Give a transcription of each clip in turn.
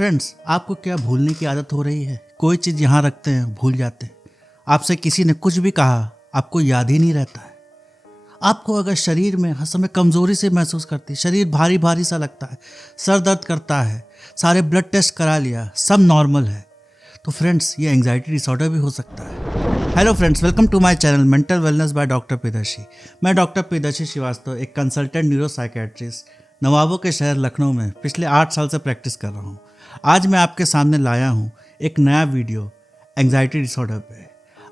Friends, आपको क्या भूलने की आदत हो रही है? कोई चीज़ यहाँ रखते हैं, भूल जाते हैं। आपसे किसी ने कुछ भी कहा, आपको याद ही नहीं रहता है। आपको अगर शरीर में हर समय कमज़ोरी से महसूस करती है, शरीर भारी भारी सा लगता है, सर दर्द करता है, सारे ब्लड टेस्ट करा लिया, सब नॉर्मल है, तो फ्रेंड्स ये एंग्जाइटी डिसऑर्डर भी हो सकता है। Hello friends, welcome to my channel mental wellness by doctor Priyadarshi. मैं डॉक्टर प्रियदर्शी श्रीवास्तव, एक कंसल्टेंट न्यूरो साइकेट्रिस्ट, नवाबों के शहर लखनऊ में पिछले 8 साल से प्रैक्टिस कर रहा हूँ। आज मैं आपके सामने लाया हूँ एक नया वीडियो एंग्जाइटी डिसऑर्डर पे।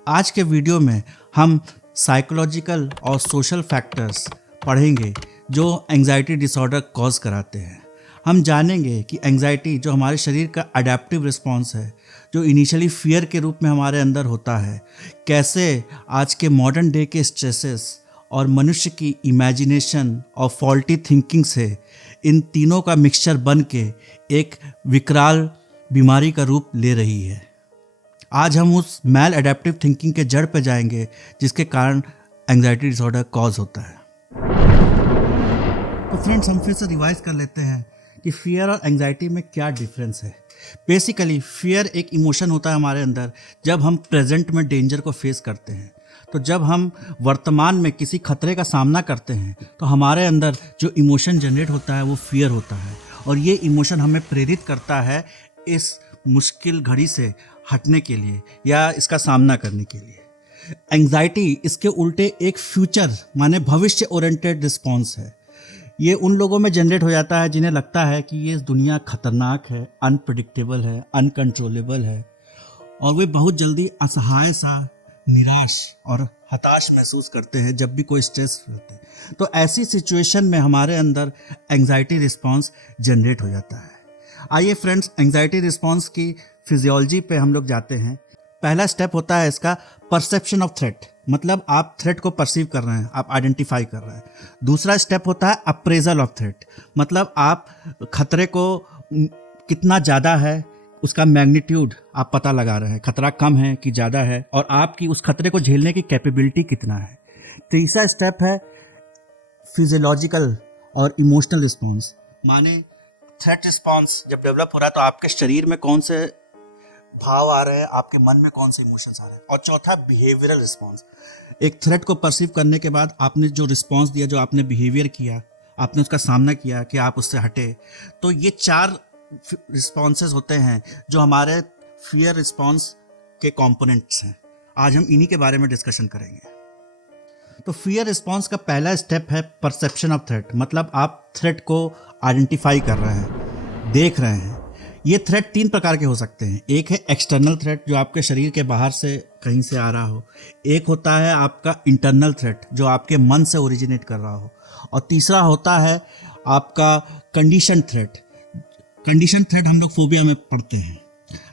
आज के वीडियो में हम साइकोलॉजिकल और सोशल फैक्टर्स पढ़ेंगे जो एंग्जाइटी डिसऑर्डर कॉज कराते हैं। हम जानेंगे कि एंग्जाइटी जो हमारे शरीर का अडेप्टिव रिस्पॉन्स है, जो इनिशियली फियर के रूप में हमारे अंदर होता है, कैसे आज के मॉडर्न डे के स्ट्रेसेस और मनुष्य की इमेजिनेशन और फॉल्टी थिंकिंग से इन तीनों का मिक्सचर बन के एक विकराल बीमारी का रूप ले रही है। आज हम उस मैल अडेप्टिव थिंकिंग के जड़ पे जाएंगे जिसके कारण एंग्जाइटी डिसऑर्डर कॉज होता है। तो फ्रेंड्स, हम फिर से रिवाइज कर लेते हैं कि फियर और एंग्जाइटी में क्या डिफरेंस है। बेसिकली फियर एक इमोशन होता है हमारे अंदर जब हम प्रेजेंट में डेंजर को फेस करते हैं। तो जब हम वर्तमान में किसी खतरे का सामना करते हैं तो हमारे अंदर जो इमोशन जनरेट होता है वो फियर होता है, और ये इमोशन हमें प्रेरित करता है इस मुश्किल घड़ी से हटने के लिए या इसका सामना करने के लिए। एंग्जाइटी इसके उल्टे एक फ्यूचर माने भविष्य ओरिएंटेड रिस्पॉन्स है। ये उन लोगों में जनरेट हो जाता है जिन्हें लगता है कि ये दुनिया खतरनाक है, अनप्रेडिक्टेबल है, अनकंट्रोलेबल है, और वे बहुत जल्दी असहाय सा, निराश और हताश महसूस करते हैं जब भी कोई स्ट्रेस होता है। तो ऐसी सिचुएशन में हमारे अंदर एंग्जाइटी रिस्पॉन्स जनरेट हो जाता है। आइए फ्रेंड्स, एंग्जाइटी रिस्पॉन्स की फिजियोलॉजी पे हम लोग जाते हैं। पहला स्टेप होता है इसका परसेप्शन ऑफ थ्रेट, मतलब आप थ्रेट को परसीव कर रहे हैं, आप आइडेंटिफाई कर रहे हैं। दूसरा स्टेप होता है अप्रेजल ऑफ थ्रेट, मतलब आप खतरे को कितना ज़्यादा है उसका मैग्नीट्यूड आप पता लगा रहे हैं, खतरा कम है कि ज़्यादा है, और आपकी उस खतरे को झेलने की कैपेबिलिटी कितना है। तीसरा स्टेप है फिजियोलॉजिकल और इमोशनल रिस्पॉन्स, माने थ्रेट रिस्पॉन्स जब डेवलप हो रहा है तो आपके शरीर में कौन से भाव आ रहे हैं, आपके मन में कौन से इमोशंस आ रहे हैं। और चौथा बिहेवियरल रिस्पॉन्स, एक थ्रेट को परसीव करने के बाद आपने जो रिस्पॉन्स दिया, जो आपने बिहेवियर किया, आपने उसका सामना किया कि आप उससे हटे। तो ये 4 रिस्पॉन्सेज होते हैं जो हमारे फियर रिस्पॉन्स के कंपोनेंट्स हैं। आज हम इन्हीं के बारे में डिस्कशन करेंगे। तो फियर रिस्पॉन्स का पहला स्टेप है परसेप्शन ऑफ थ्रेट, मतलब आप थ्रेट को आइडेंटिफाई कर रहे हैं, देख रहे हैं। ये थ्रेट 3 प्रकार के हो सकते हैं। एक है एक्सटर्नल थ्रेट जो आपके शरीर के बाहर से कहीं से आ रहा हो, एक होता है आपका इंटरनल थ्रेट जो आपके मन से ओरिजिनेट कर रहा हो, और तीसरा होता है आपका कंडीशन थ्रेट। कंडीशन थ्रेट हम लोग फोबिया में पढ़ते हैं।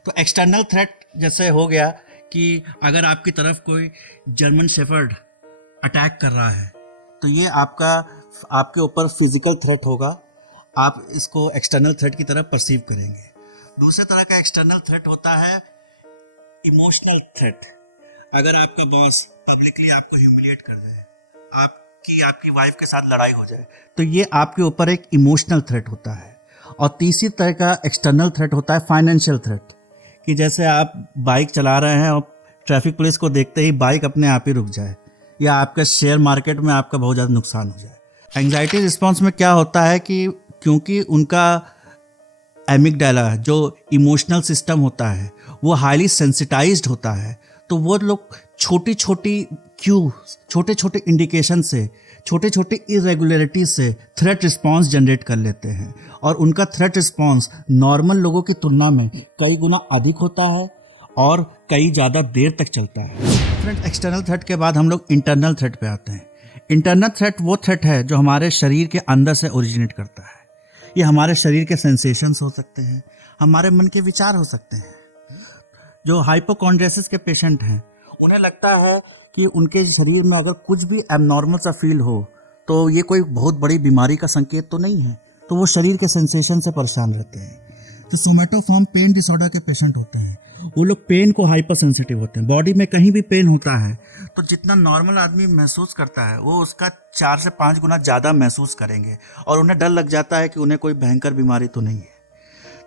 तो एक्सटर्नल थ्रेट जैसे हो गया कि अगर आपकी तरफ कोई जर्मन शेफर्ड अटैक कर रहा है तो ये आपके ऊपर फिजिकल थ्रेट होगा, आप इसको एक्सटर्नल थ्रेट की तरह परसीव करेंगे। दूसरे तरह का एक्सटर्नल थ्रेट होता है इमोशनल थ्रेट। अगर आपका बॉस पब्लिकली आपको ह्यूमिलिएट कर दे, आपकी वाइफ के साथ लड़ाई हो जाए, तो ये आपके ऊपर एक इमोशनल थ्रेट होता है। और तीसरी तरह का एक्सटर्नल थ्रेट होता है फाइनेंशियल थ्रेट, कि जैसे आप बाइक चला रहे हैं और ट्रैफिक पुलिस को देखते ही बाइक अपने आप ही रुक जाए, या आपका शेयर मार्केट में आपका बहुत ज़्यादा नुकसान हो जाए। एंग्जाइटी रिस्पॉन्स में क्या होता है कि क्योंकि उनका एमिगडाला जो इमोशनल सिस्टम होता है वो हाईली सेंसिटाइज्ड होता है, तो वो लोग छोटी छोटी क्यू, छोटे छोटे इंडिकेशन से, छोटे छोटे इरेगुलरिटीज से थ्रेट रिस्पॉन्स जनरेट कर लेते हैं, और उनका थ्रेट रिस्पॉन्स नॉर्मल लोगों की तुलना में कई गुना अधिक होता है और कई ज़्यादा देर तक चलता है। फ्रेंड, एक्सटर्नल थ्रेट के बाद हम लोग इंटरनल थ्रेट पे आते हैं। इंटरनल थ्रेट वो थ्रेट है जो हमारे शरीर के अंदर से ओरिजिनेट करता है। ये हमारे शरीर के सेंसेशंस हो सकते हैं, हमारे मन के विचार हो सकते हैं। जो हाइपोकॉन्ड्रियासिस के पेशेंट हैं उन्हें लगता है कि उनके शरीर में अगर कुछ भी एबनॉर्मल सा फील हो तो ये कोई बहुत बड़ी बीमारी का संकेत तो नहीं है, तो वो शरीर के सेंसेशन से परेशान रहते हैं। तो सोमेटोफॉर्म पेन डिसऑर्डर के पेशेंट होते हैं, वो लोग पेन को हाइपर सेंसिटिव होते हैं। बॉडी में कहीं भी पेन होता है तो जितना नॉर्मल आदमी महसूस करता है वो उसका 4 से 5 गुना ज़्यादा महसूस करेंगे, और उन्हें डर लग जाता है कि उन्हें कोई भयंकर बीमारी तो नहीं है।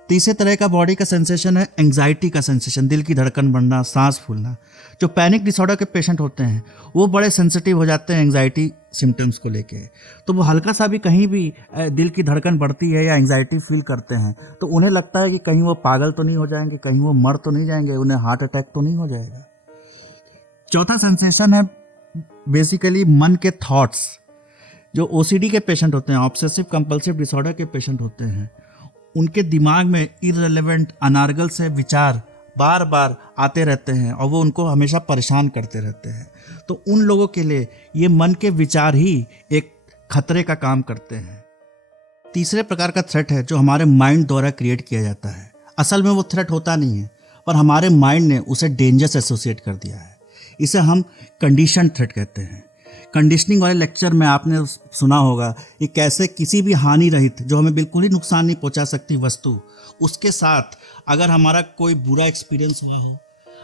तीसरे तरह का बॉडी का सेंसेशन है एंग्जाइटी का सेंसेशन, दिल की धड़कन बढ़ना, सांस फूलना। जो पैनिक डिसऑर्डर के पेशेंट होते हैं वो बड़े सेंसिटिव हो जाते हैं एंग्जाइटी सिम्टम्स को लेके। तो वो हल्का सा भी कहीं भी दिल की धड़कन बढ़ती है या एंग्जाइटी फील करते हैं तो उन्हें लगता है कि कहीं वो पागल तो नहीं हो जाएंगे, कहीं वो मर तो नहीं जाएंगे, उन्हें हार्ट अटैक तो नहीं हो जाएगा। चौथा सेंसेशन है बेसिकली मन के थॉट्स। जो ओसीडी के पेशेंट होते हैं, ऑब्सेसिव कंपल्सिव डिसऑर्डर के पेशेंट होते हैं, उनके दिमाग में इररिलेवेंट अनार्गल से विचार बार बार आते रहते हैं और वो उनको हमेशा परेशान करते रहते हैं। तो उन लोगों के लिए ये मन के विचार ही एक खतरे का काम करते हैं। तीसरे प्रकार का थ्रेट है जो हमारे माइंड द्वारा क्रिएट किया जाता है। असल में वो थ्रेट होता नहीं है पर हमारे माइंड ने उसे डेंजर से एसोसिएट कर दिया है। इसे हम कंडीशन थ्रेट कहते हैं। कंडीशनिंग वाले लेक्चर में आपने सुना होगा कि कैसे किसी भी हानि रहित, जो हमें बिल्कुल ही नुकसान नहीं पहुंचा सकती वस्तु, उसके साथ अगर हमारा कोई बुरा एक्सपीरियंस हुआ हो,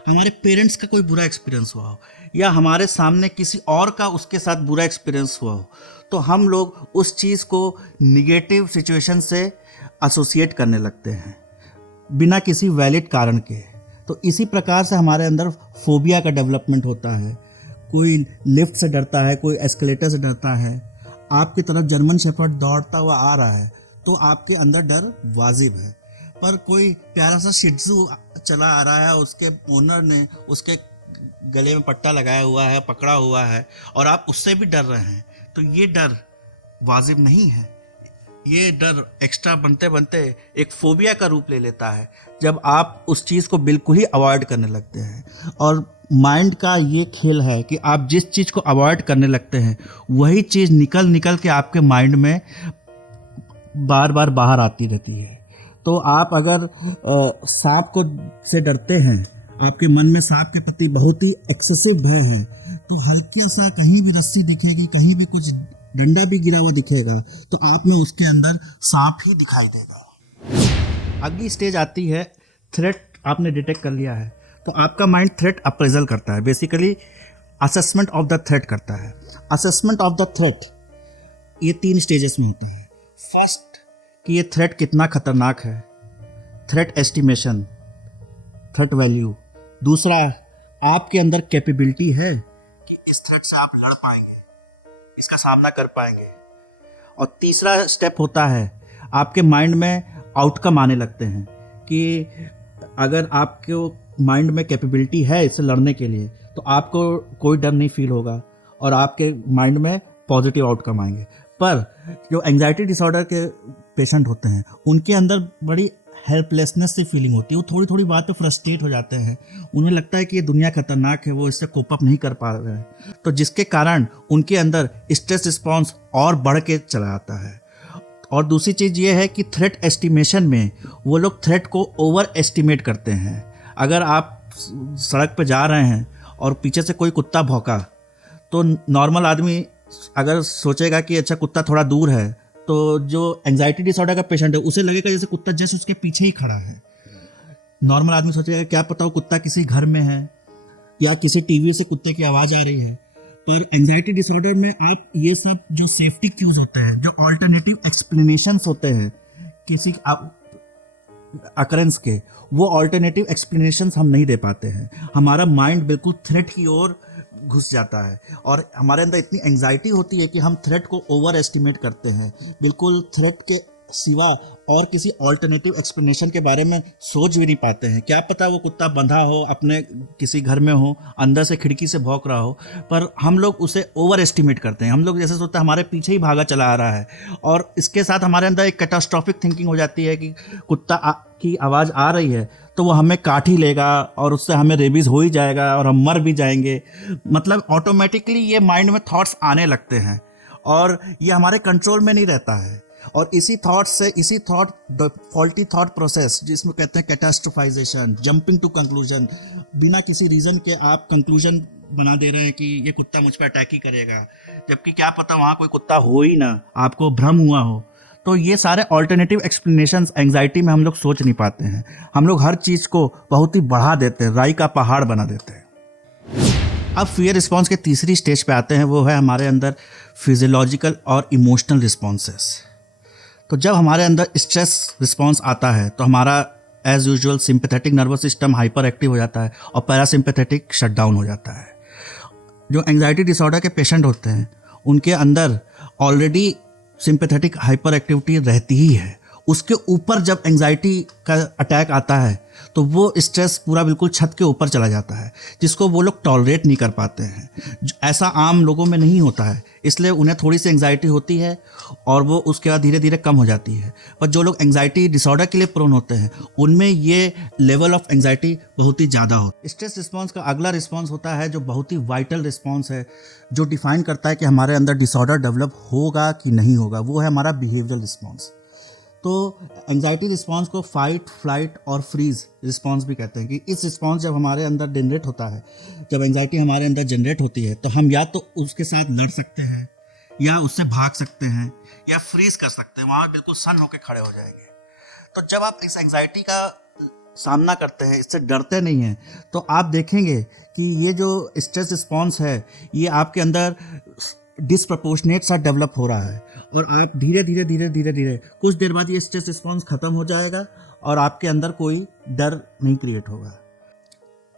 हमारे पेरेंट्स का कोई बुरा एक्सपीरियंस हुआ हो या हमारे सामने किसी और का उसके साथ बुरा एक्सपीरियंस हुआ हो, तो हम लोग उस चीज़ को निगेटिव सिचुएशन से एसोसिएट करने लगते हैं बिना किसी वैलिड कारण के। तो इसी प्रकार से हमारे अंदर फोबिया का डेवलपमेंट होता है। कोई लिफ्ट से डरता है, कोई एस्केलेटर से डरता है, आपकी तरफ जर्मन शेफर्ड दौड़ता हुआ आ रहा है तो आपके अंदर डर वाजिब है। पर कोई प्यारा सा शिट्जू चला आ रहा है, उसके ओनर ने उसके गले में पट्टा लगाया हुआ है, पकड़ा हुआ है और आप उससे भी डर रहे हैं, तो ये डर वाजिब नहीं है। ये डर एक्स्ट्रा बनते बनते एक फोबिया का रूप ले लेता है जब आप उस चीज़ को बिल्कुल ही अवॉइड करने लगते हैं। और माइंड का ये खेल है कि आप जिस चीज़ को अवॉइड करने लगते हैं वही चीज़ निकल निकल के आपके माइंड में बार बार बाहर आती रहती है। तो आप अगर सांप को से डरते हैं, आपके मन में सांप के प्रति बहुत ही एक्सेसिव भय है, तो हल्का सा कहीं भी रस्सी दिखेगी, कहीं भी कुछ डंडा भी गिरा हुआ दिखेगा तो आप में उसके अंदर सांप ही दिखाई देगा। अगली स्टेज आती है थ्रेट आपने डिटेक्ट कर लिया है तो आपका माइंड थ्रेट अप्रेजल करता है, basically assessment of the threat करता है। असेसमेंट ऑफ द थ्रेट ये 3 स्टेजेस में होता है। फर्स्ट कि ये थ्रेट कितना खतरनाक है, थ्रेट एस्टिमेशन, थ्रेट वैल्यू। दूसरा, आपके अंदर कैपेबिलिटी है कि इस थ्रेट से आप लड़ पाएंगे, इसका सामना कर पाएंगे। और तीसरा स्टेप होता है आपके माइंड में आउटकम आने लगते हैं कि अगर आपके माइंड में कैपेबिलिटी है इससे लड़ने के लिए तो आपको कोई डर नहीं फील होगा और आपके माइंड में पॉजिटिव आउटकम आएंगे। पर जो एंजाइटी डिसऑर्डर के पेशेंट होते हैं उनके अंदर बड़ी हेल्पलेसनेस सी फीलिंग होती है। वो थोड़ी थोड़ी बात पे फ्रस्ट्रेट हो जाते हैं, उन्हें लगता है कि ये दुनिया खतरनाक है, वो इससे कोप अप नहीं कर पा रहे हैं, तो जिसके कारण उनके अंदर स्ट्रेस रिस्पॉन्स और बढ़ के चला आता है। और दूसरी चीज़ ये है कि थ्रेट एस्टिमेशन में वो लोग थ्रेट को ओवर एस्टिमेट करते हैं। अगर आप सड़क पर जा रहे हैं और पीछे से कोई कुत्ता भौंका तो नॉर्मल आदमी अगर सोचेगा कि अच्छा कुत्ता थोड़ा दूर है, तो जो एंजाइटी डिसऑर्डर का पेशेंट है उसे लगेगा जैसे कुत्ता जैसे उसके पीछे ही खड़ा है। नॉर्मल आदमी सोचेगा क्या पता वो कुत्ता किसी घर में है या किसी टीवी से कुत्ते की आवाज़ आ रही है। पर एंजाइटी डिसऑर्डर में आप ये सब जो सेफ्टी क्यूज होते हैं, जो ऑल्टरनेटिव एक्सप्लेनेशंस होते हैं किसी अकरेंस के, वो ऑल्टरनेटिव एक्सप्लेनेशंस हम नहीं दे पाते हैं। हमारा माइंड बिल्कुल थ्रेट की ओर घुस जाता है और हमारे अंदर इतनी एंजाइटी होती है कि हम थ्रेट को ओवर एस्टिमेट करते हैं, बिल्कुल थ्रेट के सिवा और किसी ऑल्टरनेटिव एक्सप्लेनेशन के बारे में सोच भी नहीं पाते हैं। क्या पता वो कुत्ता बंधा हो, अपने किसी घर में हो, अंदर से खिड़की से भौंक रहा हो, पर हम लोग उसे ओवर एस्टिमेट करते हैं। हम लोग जैसे सोचते हैं हमारे पीछे ही भागा चला आ रहा है और इसके साथ हमारे अंदर एक कैटास्ट्रॉफिक थिंकिंग हो जाती है कि कुत्ता की आवाज़ आ रही है तो वो हमें काट ही लेगा और उससे हमें रेबीज हो ही जाएगा और हम मर भी जाएंगे। मतलब ऑटोमेटिकली ये माइंड में थॉट्स आने लगते हैं और ये हमारे कंट्रोल में नहीं रहता है। और इसी थॉट फॉल्टी थॉट प्रोसेस जिसमें कहते हैं कैटास्ट्रोफाइजेशन, जंपिंग टू कंक्लूजन, बिना किसी रीज़न के आप कंक्लूजन बना दे रहे हैं कि ये कुत्ता मुझ पर अटैक ही करेगा, जबकि क्या पता वहाँ कोई कुत्ता हो ही ना, आपको भ्रम हुआ हो। तो ये सारे ऑल्टरनेटिव एक्सप्लेनेशंस एंग्जाइटी में हम लोग सोच नहीं पाते हैं। हम लोग हर चीज़ को बहुत ही बढ़ा देते हैं, राई का पहाड़ बना देते हैं। अब फियर रिस्पॉन्स के तीसरी स्टेज पे आते हैं, वो है हमारे अंदर फिजियोलॉजिकल और इमोशनल रिस्पॉन्सेस। तो जब हमारे अंदर स्ट्रेस रिस्पॉन्स आता है तो हमारा as usual sympathetic nervous system hyper active हो जाता है और पैरासिम्पैथेटिक शट डाउन हो जाता है। जो एंग्जाइटी डिसऑर्डर के पेशेंट होते हैं उनके अंदर ऑलरेडी सिंपैथेटिक हाइपर एक्टिविटी रहती ही है, उसके ऊपर जब एंग्जाइटी का अटैक आता है तो वो स्ट्रेस पूरा बिल्कुल छत के ऊपर चला जाता है, जिसको वो लोग टॉलरेट नहीं कर पाते हैं। ऐसा आम लोगों में नहीं होता है, इसलिए उन्हें थोड़ी सी एंग्जाइटी होती है और वो उसके बाद धीरे धीरे कम हो जाती है। पर जो लोग एंग्जाइटी डिसऑर्डर के लिए प्रोन होते हैं उनमें ये लेवल ऑफ एंग्जाइटी बहुत ही ज़्यादा होता है। स्ट्रेस रिस्पॉन्स का अगला रिस्पॉन्स होता है जो बहुत ही वाइटल रिस्पॉन्स है, जो डिफाइन करता है कि हमारे अंदर डिसऑर्डर डेवलप होगा कि नहीं होगा, वो है हमारा बिहेवियरल रिस्पॉन्स। तो एंग्जाइटी रिस्पॉन्स को फाइट, फ्लाइट और फ्रीज रिस्पॉन्स भी कहते हैं कि इस रिस्पॉन्स जब हमारे अंदर जनरेट होता है, जब एंग्जाइटी हमारे अंदर जनरेट होती है तो हम या तो उसके साथ लड़ सकते हैं या उससे भाग सकते हैं या फ्रीज कर सकते हैं, वहाँ बिल्कुल सन होकर खड़े हो जाएंगे। तो जब आप इस एंग्जाइटी का सामना करते हैं, इससे डरते नहीं हैं, तो आप देखेंगे कि ये जो स्ट्रेस रिस्पॉन्स है ये आपके अंदर डिसप्रपोर्शनेट सा डेवलप हो रहा है और आप धीरे धीरे धीरे धीरे धीरे कुछ देर बाद ये स्ट्रेस रिस्पॉन्स खत्म हो जाएगा और आपके अंदर कोई डर नहीं क्रिएट होगा।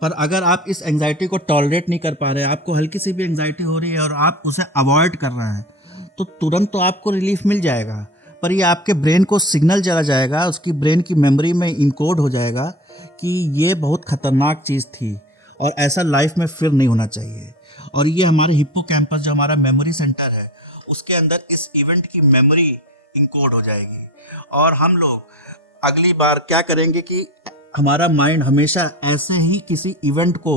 पर अगर आप इस एंग्जाइटी को टॉलरेट नहीं कर पा रहे, आपको हल्की सी भी एंग्जाइटी हो रही है और आप उसे अवॉइड कर रहे हैं, तो तुरंत तो आपको रिलीफ मिल जाएगा, पर ये आपके ब्रेन को सिग्नल चला जाएगा, उसकी ब्रेन की मेमोरी में इनकोड हो जाएगा कि ये बहुत खतरनाक चीज़ थी और ऐसा लाइफ में फिर नहीं होना चाहिए। और ये हमारे हिप्पोकैम्पस जो हमारा मेमोरी सेंटर है उसके अंदर इस इवेंट की मेमोरी इनकोड हो जाएगी और हम लोग अगली बार क्या करेंगे कि हमारा माइंड हमेशा ऐसे ही किसी इवेंट को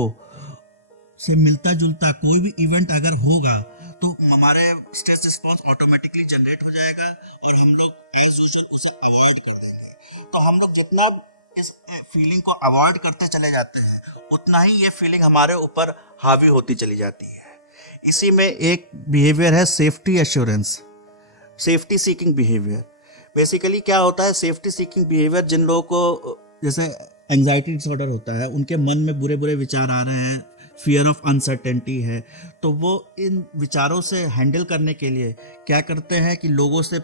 से मिलता जुलता कोई भी इवेंट अगर होगा तो हमारे स्ट्रेस रिस्पॉन्स ऑटोमेटिकली जनरेट हो जाएगा और हम लोग एज यूजुअल उसे अवॉइड कर देंगे। तो हम लोग जितना इस फीलिंग को अवॉइड करते चले जाते हैं उतना ही ये फीलिंग हमारे ऊपर हावी होती चली जाती है। इसी में एक बिहेवियर है safety assurance, safety seeking behaviour. Basically क्या होता है सेफ्टी सीकिंग बिहेवियर, जिन लोगों को जैसे एंग्जाइटी डिसऑर्डर होता है उनके मन में बुरे बुरे विचार आ रहे हैं, फियर ऑफ अनसर्टेनिटी है, तो वो इन विचारों से हैंडल करने के लिए क्या करते हैं कि लोगों से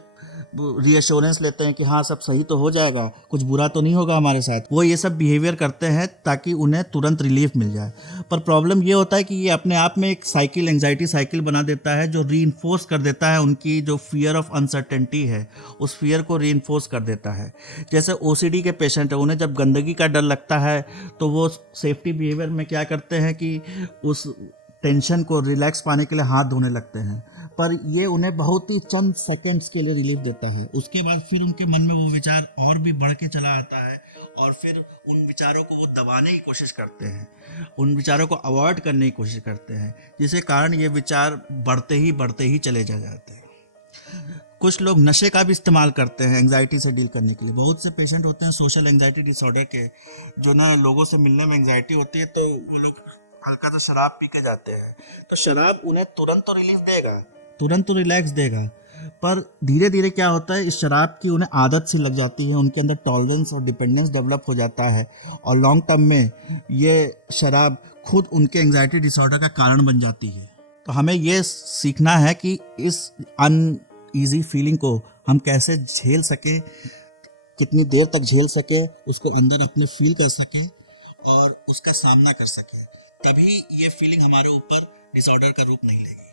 रीअश्योरेंस लेते हैं कि हाँ सब सही तो हो जाएगा, कुछ बुरा तो नहीं होगा हमारे साथ। वो ये सब बिहेवियर करते हैं ताकि उन्हें तुरंत रिलीफ मिल जाए। पर प्रॉब्लम ये होता है कि ये अपने आप में एक साइकिल, एंग्जाइटी साइकिल बना देता है जो रीइंफोर्स कर देता है उनकी जो फियर ऑफ अनसर्टेनिटी है, उस फियर को रीइंफोर्स कर देता है। जैसे ओसीडी के पेशेंट है, उन्हें जब गंदगी का डर लगता है तो वो सेफ्टी बिहेवियर में क्या करते हैं कि उस टेंशन को रिलैक्स पाने के लिए हाथ धोने लगते हैं, पर ये उन्हें बहुत ही चंद सेकंड्स के लिए रिलीफ देता है। उसके बाद फिर उनके मन में वो विचार और भी बढ़ के चला आता है और फिर उन विचारों को वो दबाने की कोशिश करते हैं, उन विचारों को अवॉइड करने की कोशिश करते हैं, जिसके कारण ये विचार बढ़ते ही चले जाते हैं। कुछ लोग नशे का भी इस्तेमाल करते हैं एंग्जाइटी से डील करने के लिए। बहुत से पेशेंट होते हैं सोशल एंग्जाइटी डिसऑर्डर के, जो ना लोगों से मिलने में एंग्जाइटी होती है तो वो लोग हल्का सा शराब पी के जाते हैं। तो शराब उन्हें तुरंत तो रिलीफ देगा, तुरंत तो रिलैक्स देगा, पर धीरे धीरे क्या होता है इस शराब की उन्हें आदत सी लग जाती है, उनके अंदर टॉलरेंस और डिपेंडेंस डेवलप हो जाता है और लॉन्ग टर्म में ये शराब खुद उनके एंग्जाइटी डिसऑर्डर का कारण बन जाती है। तो हमें ये सीखना है कि इस अनईजी फीलिंग को हम कैसे झेल सकें, कितनी देर तक झेल सकें, उसको अंदर अपने फील कर सकें और उसका सामना कर सकें, तभी ये फीलिंग हमारे ऊपर डिसऑर्डर का रूप नहीं लेगी।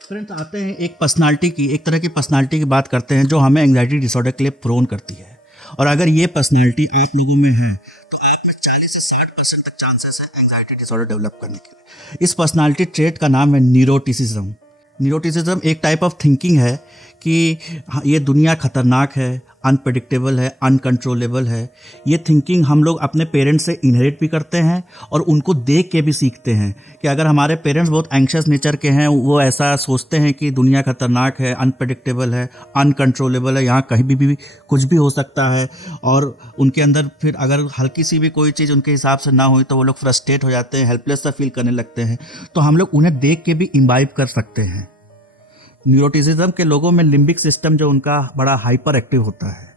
फ्रेंड्स, आते हैं एक तरह की पर्सनालिटी की बात करते हैं जो हमें एंग्जाइटी डिसऑर्डर के लिए प्रोन करती है। और अगर ये पर्सनालिटी आप लोगों में है तो आप में 40 से 60% तक चांसेस है एंग्जाइटी डिसऑर्डर डेवलप करने के लिए। इस पर्सनालिटी ट्रेट का नाम है न्यूरोटिसिज्म। न्यूरोटिसिज्म एक टाइप ऑफ थिंकिंग है कि ये दुनिया खतरनाक है, अनप्रेडिक्टेबल है, अनकंट्रोलेबल है। ये थिंकिंग हम लोग अपने पेरेंट्स से इनहेरिट भी करते हैं और उनको देख के भी सीखते हैं कि अगर हमारे पेरेंट्स बहुत एंग्शियस नेचर के हैं, वो ऐसा सोचते हैं कि दुनिया खतरनाक है, अनप्रेडिक्टेबल है, अनकंट्रोलेबल है, यहाँ कहीं भी कुछ भी हो सकता है, और उनके अंदर फिर अगर हल्की सी भी कोई चीज़ उनके हिसाब से ना हुई तो वो लोग फ्रस्ट्रेट हो जाते हैं, हेल्पलेस सा फील करने लगते हैं। तो हम लोग उन्हें देख के भी इम्बाइब कर सकते हैं। न्यूरोटिसिज्म के लोगों में लिम्बिक सिस्टम जो उनका बड़ा हाइपर एक्टिव होता है,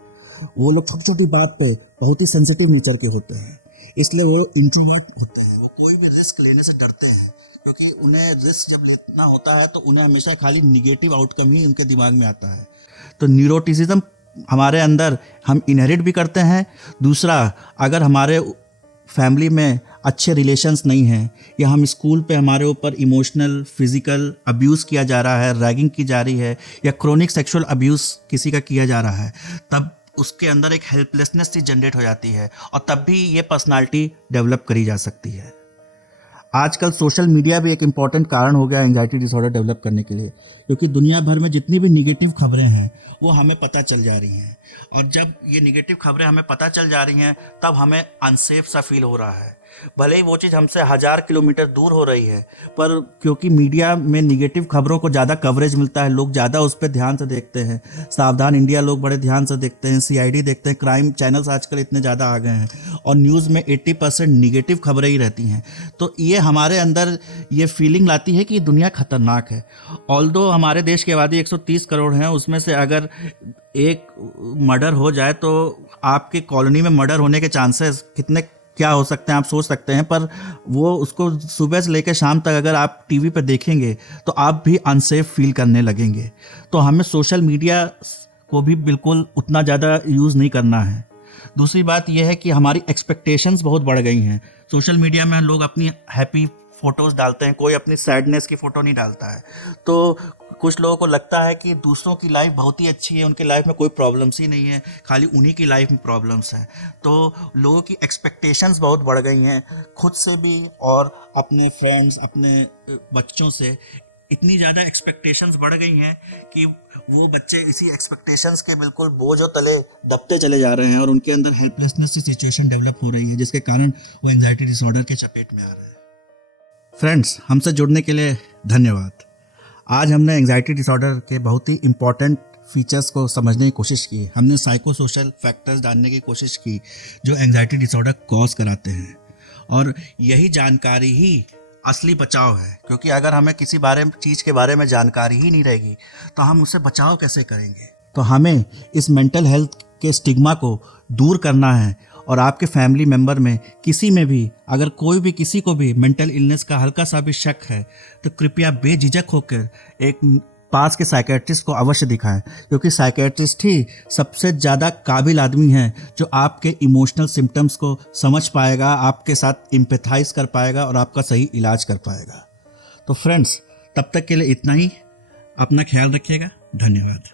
वो लोग छोटी छोटी बात पे बहुत ही सेंसिटिव नेचर के होते हैं, इसलिए वो इंट्रोवर्ट होते हैं। वो कोई भी रिस्क लेने से डरते हैं क्योंकि उन्हें रिस्क जब लेना होता है तो उन्हें हमेशा खाली निगेटिव आउटकम ही उनके दिमाग में आता है। तो न्यूरोटिसिज्म हमारे अंदर हम इनहेरिट भी करते हैं। दूसरा, अगर हमारे फैमिली में अच्छे रिलेशंस नहीं हैं या हम स्कूल पे हमारे ऊपर इमोशनल फिजिकल अब्यूज़ किया जा रहा है, रैगिंग की जा रही है या क्रोनिक सेक्सुअल अब्यूज़ किसी का किया जा रहा है, तब उसके अंदर एक हेल्पलेसनेस सी जनरेट हो जाती है और तब भी ये पर्सनालिटी डेवलप करी जा सकती है। आजकल सोशल मीडिया भी एक इम्पॉर्टेंट कारण हो गया एंजाइटी डिसऑर्डर डेवलप करने के लिए, क्योंकि दुनिया भर में जितनी भी निगेटिव खबरें हैं वो हमें पता चल जा रही हैं, और जब ये निगेटिव खबरें हमें पता चल जा रही हैं तब हमें अनसेफ सा फील हो रहा है। भले ही वो चीज़ हमसे 1000 किलोमीटर दूर हो रही है, पर क्योंकि मीडिया में निगेटिव खबरों को ज़्यादा कवरेज मिलता है, लोग ज़्यादा उस पर ध्यान से देखते हैं। सावधान इंडिया लोग बड़े ध्यान से देखते हैं, CID देखते हैं, क्राइम चैनल्स आजकल इतने ज़्यादा आ गए हैं और न्यूज़ में 80% निगेटिव खबरें ही रहती हैं। तो ये हमारे अंदर ये फीलिंग लाती है कि दुनिया खतरनाक है। ऑल्दो हमारे देश की आबादी 130 करोड़ है, उसमें से अगर एक मर्डर हो जाए तो आपके कॉलोनी में मर्डर होने के चांसेस कितने क्या हो सकते हैं आप सोच सकते हैं, पर वो उसको सुबह से लेकर शाम तक अगर आप टीवी पर देखेंगे तो आप भी अनसेफ फील करने लगेंगे। तो हमें सोशल मीडिया को भी बिल्कुल उतना ज़्यादा यूज़ नहीं करना है। दूसरी बात यह है कि हमारी एक्सपेक्टेशंस बहुत बढ़ गई हैं। सोशल मीडिया में लोग अपनी हैप्पी फ़ोटोज़ डालते हैं, कोई अपनी सैडनेस की फ़ोटो नहीं डालता है। तो कुछ लोगों को लगता है कि दूसरों की लाइफ बहुत ही अच्छी है, उनके लाइफ में कोई प्रॉब्लम्स ही नहीं है, खाली उन्हीं की लाइफ में प्रॉब्लम्स हैं। तो लोगों की एक्सपेक्टेशंस बहुत बढ़ गई हैं, खुद से भी और अपने फ्रेंड्स, अपने बच्चों से इतनी ज़्यादा एक्सपेक्टेशंस बढ़ गई हैं कि वो बच्चे इसी एक्सपेक्टेशंस के बिल्कुल बोझों तले दबते चले जा रहे हैं और उनके अंदर हेल्पलेसनेस की सिचुएशन डेवलप हो रही है, जिसके कारण वो एंजाइटी डिसऑर्डर के चपेट में आ रहे हैं। फ्रेंड्स, हमसे जुड़ने के लिए धन्यवाद। आज हमने एंजाइटी डिसऑर्डर के बहुत ही इम्पॉर्टेंट फीचर्स को समझने की कोशिश की। हमने साइको सोशल फैक्टर्स जानने की कोशिश की जो एंजाइटी डिसऑर्डर कॉज कराते हैं, और यही जानकारी ही असली बचाव है। क्योंकि अगर हमें किसी चीज़ के बारे में जानकारी ही नहीं रहेगी तो हम उससे बचाव कैसे करेंगे। तो हमें इस मेंटल हेल्थ के स्टिग्मा को दूर करना है, और आपके फैमिली मेम्बर में किसी में भी अगर कोई भी किसी को भी मेंटल इलनेस का हल्का सा भी शक है तो कृपया बेझिझक होकर एक पास के साइकेट्रिस्ट को अवश्य दिखाएं, क्योंकि साइकेट्रिस्ट ही सबसे ज़्यादा काबिल आदमी है जो आपके इमोशनल सिम्टम्स को समझ पाएगा, आपके साथ एम्पैथाइज कर पाएगा और आपका सही इलाज कर पाएगा। तो फ्रेंड्स, तब तक के लिए इतना ही। अपना ख्याल रखिएगा। धन्यवाद।